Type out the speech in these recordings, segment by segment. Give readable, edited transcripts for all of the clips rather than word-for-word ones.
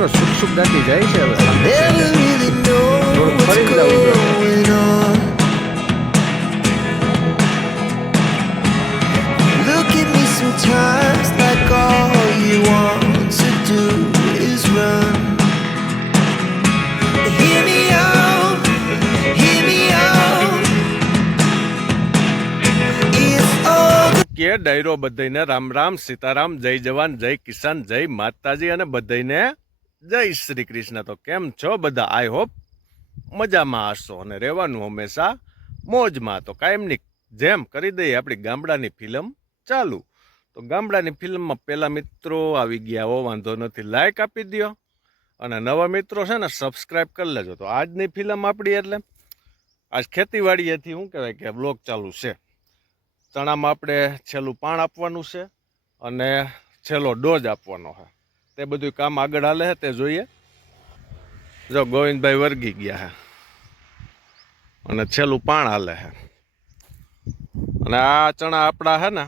મિત્રો સુખ સુખ ગાતી જાય છે હવે Never really know થોડુંક what's ફરી જવું જોઈએ. going on. Look at me sometimes like all you want to do is run. Hear me out, hear me out. If all કે ડાયરો બધાઈને રામ રામ સીતારામ જય જવાન જય કિસાન જય માતાજી અને બધાઈને જય શ્રી કૃષ્ણ. તો કેમ છો બધા? આઈ હોપ મજામાં હશો અને રહેવાનું હંમેશા મોજમાં. તો કાયમની જેમ કરી દઈએ આપણી ગામડાની ફિલ્મ ચાલુ. તો ગામડાની ફિલ્મમાં પહેલા મિત્રો આવી ગયા હો, વાંધો નથી, લાઈક આપી દો અને નવા મિત્રો છે ને સબસ્ક્રાઈબ કરી લેજો. તો આજની ફિલ્મ આપણી એટલે આજ ખેતીવાડીએથી શું કહેવાય કે બ્લોગ ચાલુ છે. ચણામાં આપણે છેલ્લું પાણ આપવાનું છે અને છેલ્લો ડોઝ આપવાનો છે. તે બધું કામ આગળ હાલે છે તે જોઈએ. જો ગોવિંદભાઈ વર્ગી ગયા છે અને છેલ્લું પાણ હાલે છે. અને આ ચણા આપણા છે ને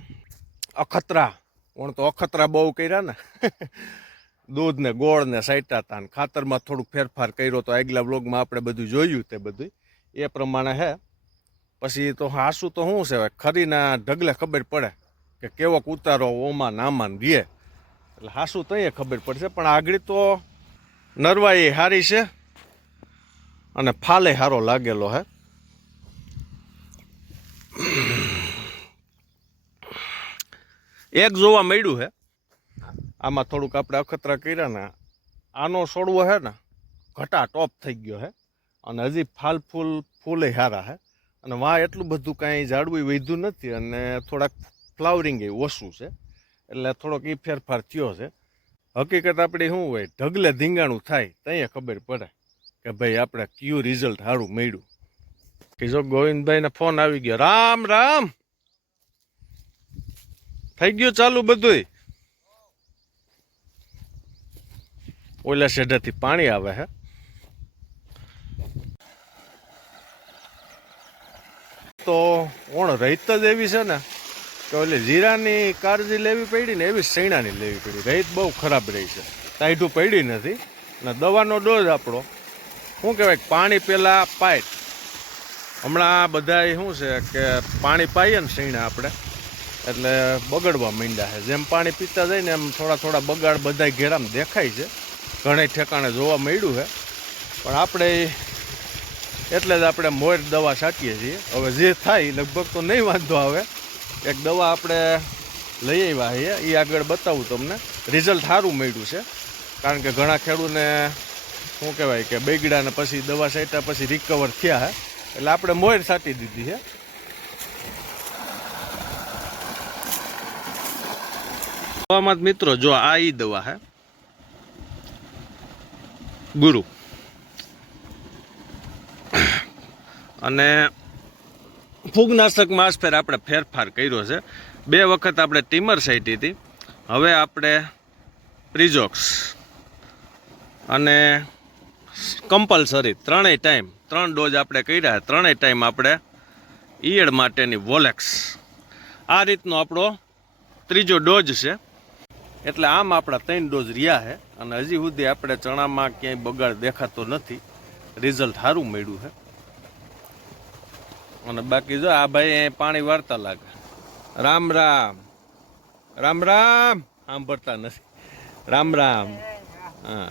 અખતરા, કોણ તો અખતરા બહુ કર્યા ને દૂધ ને ગોળ ને સાઈટા હતા ને ખાતરમાં થોડુંક ફેરફાર કર્યો. તો આગલા બ્લોગમાં આપણે બધું જોયું તે બધું એ પ્રમાણે છે. પછી તો હાસું તો શું છે, ખરીના ઢગલે ખબર પડે કે કેવો ઉતારો ઓમાં નામાન રે, એટલે હાસું તો અહીંયા ખબર પડશે. પણ આગળ તો નરવાઈ સારી છે અને ફાલે સારો લાગેલો હે. એક જોવા મળ્યું છે આમાં થોડુંક આપણે અખતરા કર્યા ને આનો છોડવો છે ને ઘટા ટોપ થઈ ગયો છે અને હજી ફૂલે સારા છે. અને વાં એટલું બધું કાંઈ ઝાડવું વધ્યું નથી અને થોડાક ફ્લાવરિંગ એ ઓછું છે, એટલે થોડોક એ ફેરફાર થયો છે. હકીકત આપણી શું હોય, ઢગલે ધીંગાણું થાય ત્યાં ખબર પડે કે ભાઈ આપણે કયું રિઝલ્ટ સારું મળ્યું. કે જો ગોવિંદભાઈને ફોન આવી ગયો, રામ રામ, થઈ ગયું ચાલુ બધુંય. ઓલા શેઢેથી પાણી આવે છે. તો ઓણ રહીત જ એવી છે ને કે ઓલી જીરાની કાળજી લેવી પડી ને એવી સૈણાની લેવી પડી. રહીત બહુ ખરાબ રહી છે, ટાઈઢું પડી નથી. અને દવાનો ડોઝ આપણો શું કહેવાય, પાણી પહેલાં પાય. હમણાં બધા શું છે કે પાણી પાઈએ ને સૈણા આપણે એટલે બગડવા માંડ્યા છે. જેમ પાણી પીતા જાય ને એમ થોડા થોડા બગાડ બધા ઘેરામાં દેખાય છે. ઘણા ઠેકાણે જોવા મળ્યું છે. પણ આપણે એટલે જ આપણે મોર દવા છાંટીએ છીએ. હવે જે થાય લગભગ તો નહીં વાંધો આવે. એક દવા આપણે લઈ આવ્યા છીએ, એ આગળ બતાવું તમને. રિઝલ્ટ સારું મળ્યું છે, કારણ કે ઘણા ખેડૂતને શું કહેવાય કે બગડ્યા ને પછી દવા છાંટ્યા પછી રિકવર થયા છે, એટલે આપણે મોર છાંટી દીધી છે. દવામાં મિત્રો જો આ ઈ દવા છે ગુરુ, અને ફૂગનાશકમાં આજ ફેર આપણે ફેરફાર કર્યો છે. 2 વખત આપણે ટીમર છાંટી હતી, હવે આપણે પ્રિઝોક્સ અને કમ્પલસરી 3 ટાઈમ 3 ડોઝ આપણે કર્યા. 3 ટાઈમ આપણે ઈયળ માટેની વોલેક્સ, આ રીતનો આપણો 3જો ડોઝ છે. એટલે આમ આપણા 3 ડોઝ રહ્યા છે અને હજી સુધી આપણે ચણામાં ક્યાંય બગાડ દેખાતો નથી. રિઝલ્ટ સારું મળ્યું છે. અને બાકી જો આ ભાઈ પાણી વાળતા લાગે. રામ રામ રામ રામ, સાંભળતા નથી. રામ રામ. હા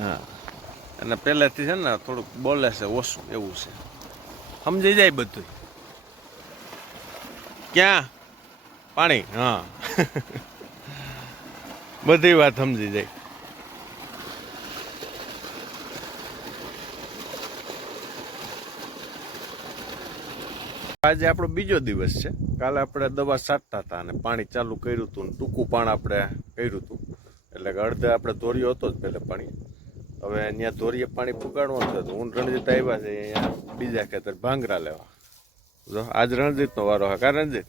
હા, અને પહેલેથી છે ને થોડુંક બોલે છે ઓછું, એવું છે. સમજી જાય બધું. ક્યાં પાણી? હા બધી વાત સમજી જાય. આજે આપણો બીજો દિવસ છે. કાલે આપણે દવા છાંટતા હતા અને પાણી ચાલુ કર્યું હતું, ટૂંકું પાણ આપણે કર્યું હતું. એટલે કે અડધે આપણે ધોરિયો હતો જ પહેલે પાણી. હવે અહીંયા ધોરીએ પાણી ફુગાડવાનું હતું. હું રણજીત આવ્યા છે અહીંયા બીજા ખેતર ભાંગરા લેવા. જો આજ રણજીતનો વારો હા. કા રણજીત?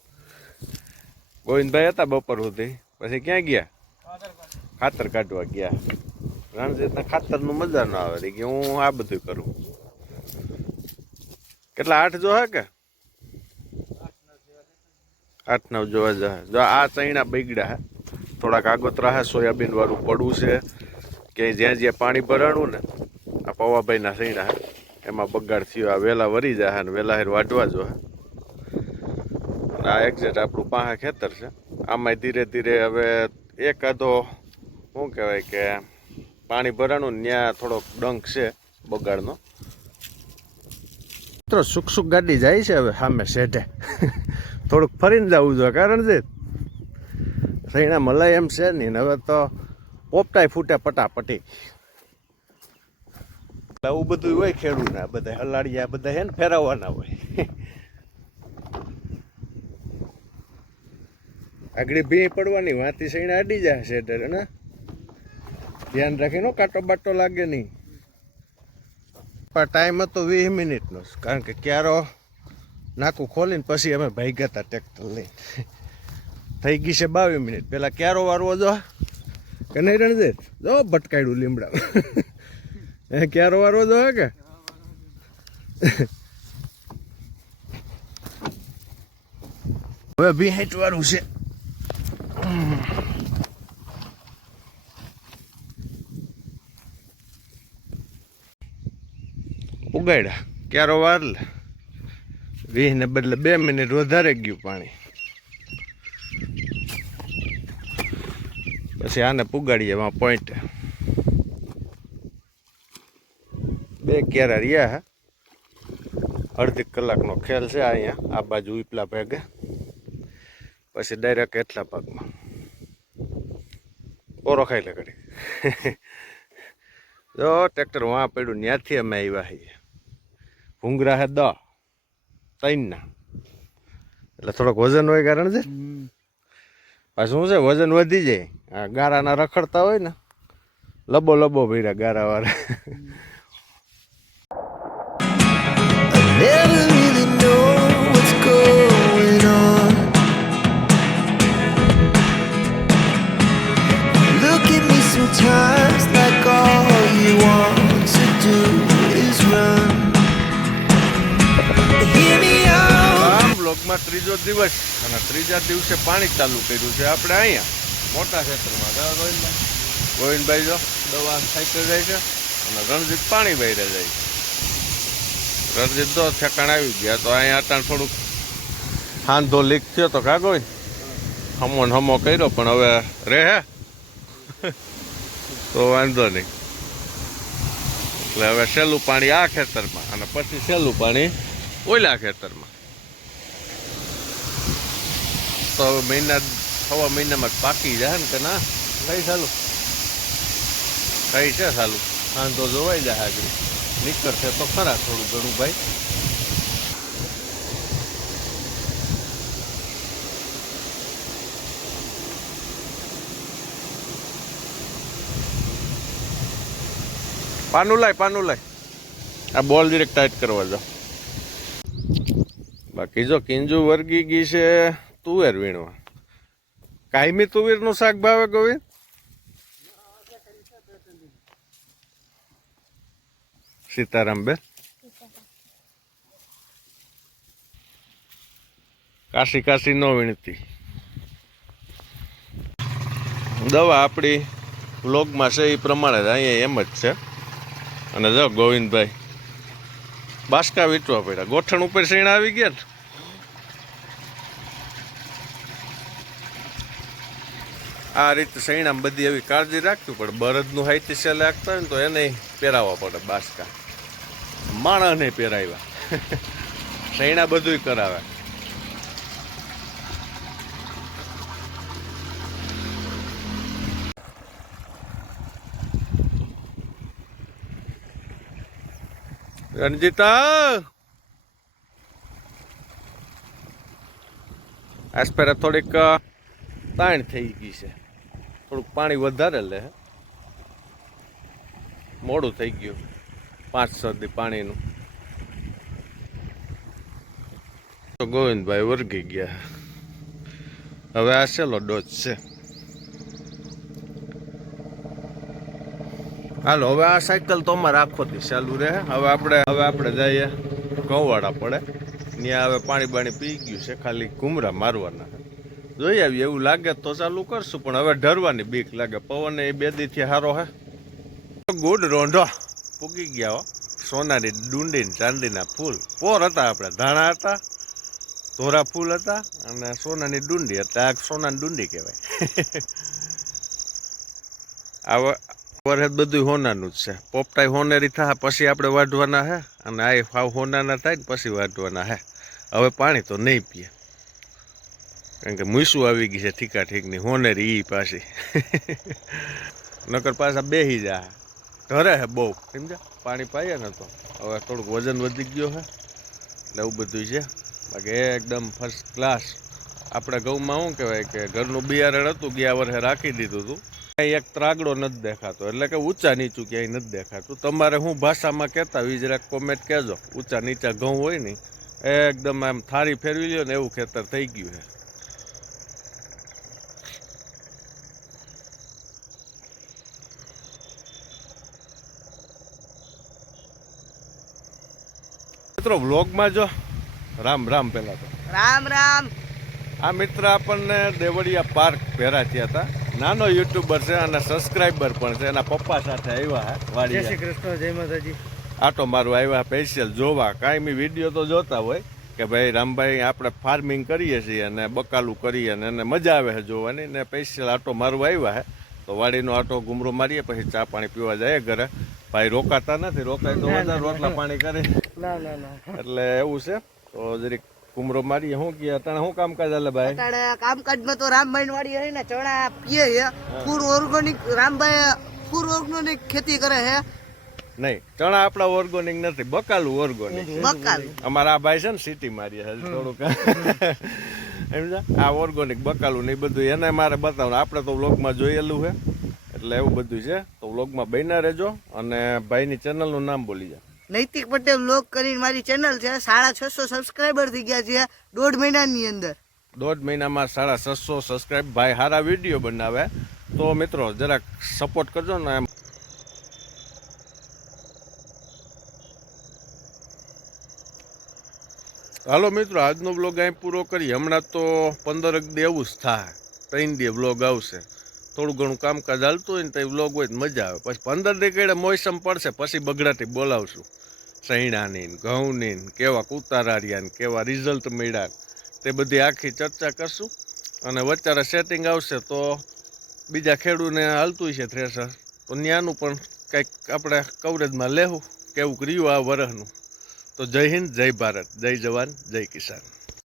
ગોવિંદભાઈ હતા બપોર સુધી, પછી ક્યાં ગયા? ખાતર કાઢવા ગયા. રણજીતના ખાતરનું મજા ન આવે કે હું આ બધું કરું. કેટલા 8 જો હે કે 8-9 જોવા જાય. જો આ ચૈણા બગડ્યા હે થોડાક આગોતરા હે સોયાબીન વાળું પડવું છે કે જ્યાં જ્યાં પાણી ભરાણું ને આ પવાભાઈના સૈણા હે એમાં બગાડ થયો. આ વેલા વરી જાય ને વેલા હેર વાઢવા જો. આ એક્ઝેક્ટ આપણું પાસે ખેતર છે. આમાં ધીરે ધીરે હવે એકાદો શું કહેવાય કે પાણી ભરાણું ને ત્યાં થોડોક ડંક છે બગાડનો. મિત્રો સુખ સુખ ગાડી જાય છે હવે સામે શેઢે. થોડુંક ફરીને જવું જોઈએ કારણ છે સૈણા મલાઈ એમ છે નહીં ને હવે તો પોપટાય ફૂટે પટાપટી. આવું બધું હોય ખેડૂત ના બધા હલાડિયા બધા હે ને ફેરવવાના હોય. આગળ ભી પડવાની વાતી સૈણા અડી જાય શેઢે ને ધ્યાન રાખીને કાંટો બાટો લાગે નહીં. પણ ટાઈમ હતો 20 મિનિટનો કારણ કે ક્યારો નાકું ખોલીને પછી અમે ભાગ્યા હતા ટ્રેક્ટર લઈને. થઈ ગઈ છે 22 મિનિટ. પેલા ક્યારો વારવો જો કે નહીં રણજીત જો ભટકાડ્યું લીમડા. ક્યારો વારવો જો કે હવે 20 વાળું છે. ઉગાડ્યા ક્યારો વાર લે 20 ને બદલે 2 મિનિટ વધારે ગયું પાણી. પછી આને પુગાડીએ એમાં પોઈન્ટ 2 ક્યારા રહ્યા હે. અડધી કલાકનો ખેલ છે અહીંયા આ બાજુ ઉપલા ભેગે પછી ડાયરેક્ટ એટલા ભાગમાં ઓરો ખાઈ લે કરી. જો ટ્રેક્ટર વાં પડ્યું ત્યાંથી અમે આવ્યા છીએ. ભૂંગરા હે 3 એટલે થોડોક વજન હોય કારણ છે પાછું શું છે વજન વધી જાય. આ ગારાના રખડતા હોય ને લબો લબો ભર્યા ગારા વાળા. Never really know what's going on. Look at me sometimes like all you want to do is run. Hear me out. આ બ્લોગમાં ત્રીજો દિવસ અને ત્રીજા દિવસે પાણી ચાલુ કર્યું છે આપણે અહીંયા મોટા ક્ષેત્રમાં. ગોવિંદભાઈ જો દવા સાયકલ જાય છે અને રણજીત પાણી બહાર જાય છે. રણજીત તો ઠેકાણ આવી ગયા તો અહીંયા અટાણ થોડુંક હાંધો લીક થયો તો કાગો હમો ને હમો કર્યો પણ હવે રે હે તો વાંધો નહીં. એટલે હવે સહેલું પાણી આ ખેતરમાં અને પછી સહેલું પાણી ઓલા ખેતરમાં. તો હવે સવા મહિનામાં પાકી જાય ને કે ના કઈ ચાલુ કઈ છે ચાલુ વાંધો જોવાઈ જાય આગળ નીકળશે તો ખરા થોડું ઘણું ભાઈ. પાનું લાય આ બોલ ડિરેક્ટ ટાઈટ કરવા જાઓ. બાકી જો કિંજુ વર્ગી ગઈ છે તુવેર વીણવા. કાયમી તુવેરનું શાક ભાવે ગોવિંદ? સીતારામ બેન કાશી ન વીણતી. દવા આપણી વ્લોગમાં છે એ પ્રમાણે જ અહીંયા એમ જ છે. અને જો ગોવિંદભાઈ બાસકા વીંટવા પડ્યા. ગોઠણ ઉપર શીણા આવી ગયા ને આ રીતે શૈણામાં બધી એવી કાળજી રાખવી પડે. બળદનું હાઈથી છે લાગતા હોય ને તો એને પહેરાવવા પડે બાસકા. માણસને પહેરાવ્યા શૈણા બધું કરાવે. રણજીતા આસપેરા થોડીક તાણ થઈ ગઈ છે. થોડુંક પાણી વધારે લે મોડું થઈ ગયું 5-6 દી પાણીનું. તો ગોવિંદભાઈ વર્ગી ગયા. હવે આ છેલ્લો ડોઝ છે. હાલો હવે આ સાયકલ તો અમારે આખોથી ચાલુ રહે. હવે આપણે જઈએ ઘઉંવાળા પડે ત્યાં હવે પાણી પી ગયું છે ખાલી ઘૂમરા મારવાના. જોઈ આવીએ, એવું લાગે તો ચાલુ કરશું, પણ હવે ડરવાની બીક લાગે. પવન એ 2 દીથી હારો હે. ગુડ રોંઢો પૂગી ગયા હો. સોનાની ડુંડી ને ચાંદીના ફૂલ પોર હતા, આપણે ધાણા હતા, ધોરા ફૂલ હતા અને સોનાની ડુંડી હતા. આ સોનાની ડુંડી કહેવાય. આ વરસાદ બધું હોનાનું જ છે. પોપટાઈ હોનેરી થાય પછી આપણે વાઢવાના હે, અને આ ફાવ હોનાના થાય ને પછી વાઢવાના હે. હવે પાણી તો નહીં પીએ, કારણ કે મૂસું આવી ગઈ છે ઠીકા ઠીકની હોનેરી ઈ પાછી. નકર પાછા બેસી જાય ઘરે હે બહુ, સમજ્યા? પાણી પાઈએ ને તો હવે થોડુંક વજન વધી ગયો છે એટલે એવું બધું છે. બાકી એકદમ ફર્સ્ટ ક્લાસ. આપણે ઘઉંમાં શું કહેવાય કે ઘરનું બિયારણ હતું, ગયા વર્ષે રાખી દીધું હતું. એક ત્રાગડો નથી દેખાતો, એટલે કે ઊંચા નીચું ક્યાંય નથી દેખાતું. તમારે હું ભાષામાં કહેતા હોય જરાક કોમેન્ટ કહેજો. ઊંચા નીચા ઘઉં હોય ને એકદમ આમ થારી ફેરવી લ્યો ને એવું ખેતર થઈ ગયું છે. મિત્રો વ્લોગમાં જો રામ રામ. પેલા તો રામ રામ. આ મિત્ર આપણને દેવળિયા પાર્ક ભેરા થયા હતા. નાનો યુટ્યુબર છે અને સબસ્ક્રાઈબર પણ છે. એના પપ્પા સાથે આવ્યા જય વાડી શ્રી કૃષ્ણ, જય માતાજી. આટો મારું આવ્યા સ્પેશિયલ જોવા. કાંઈ વિડીયો તો જોતા હોય કે ભાઈ રામભાઈ આપણે ફાર્મિંગ કરીએ છીએ અને બકાલું કરીએ અને એને મજા આવે છે જોવાની, ને સ્પેશિયલ આટો મારવા આવ્યા છે. તો વાડીનો આટો ઘૂમરો મારીએ, પછી ચા પાણી પીવા જાય ઘરે. ભાઈ રોકાતા નથી, રોકાય તો વધારે રોટલા પાણી કરે એટલે એવું છે. તો જરીક ઘૂમરો મારીએ. શું કે તને શું કામકાજ હાલે ભાઈ? અત્યારે કામકાજમાં તો રામભાઈ વાડી હે ને ચણા પીએ છે. ફૂલ ઓર્ગેનિક. રામભાઈ ફૂલ ઓર્ગેનિક ખેતી કરે છે. નહીં, ચણા આપણા ઓર્ગોનિક નથી, બકાલું ઓર્ગોનિક. બકાલું અમારા આ ભાઈ છે ને સિટી મારીએ થોડુંક સમજા. આ ઓર્ગોનિક બકાલું ને એ બધું એને મારે બતાવવાનું. આપણે તો વ્લોગમાં જોયેલું છે એટલે એવું બધું છે. તો વ્લોગમાં બન્યા રહેજો અને ભાઈની ચેનલનું નામ બોલી જા. નૈતિક પટેલ વ્લોગ કરીને મારી ચેનલ છે. 650 સબસ્ક્રાઈબર થઈ ગયા છે 1.5 મહિનાની અંદર. 1.5 મહિનામાં 650 સબસ્ક્રાઈબ. ભાઈ સારા વિડીયો બનાવે. તો મિત્રો જરાક સપોર્ટ કરજો ને. હાલો મિત્રો, આજનો બ્લોગ અહીં પૂરો કરીએ. હમણાં તો 15 દી એવું જ થાય, 3 દી બ્લોગ આવશે. થોડું ઘણું કામકાજ હાલતું હોય ને તો બ્લોગ હોય તો મજા આવે. પછી 15 દી કેડે મોસમ પડશે પછી બગડાટી બોલાવશું. સૈણાની ઘઉંની કેવા કુતારારિયા ને કેવા રિઝલ્ટ મળ્યા તે બધી આખી ચર્ચા કરશું. અને વચ્ચારે સેટિંગ આવશે તો બીજા ખેડૂને હાલતું છે થ્રેસર, તો ત્યાંનું પણ કંઈક આપણે કવરેજમાં લેવું કેવું કર્યું આ વરસનું. તો જય હિન્દ, જય ભારત, જય જવાન, જય કિસાન.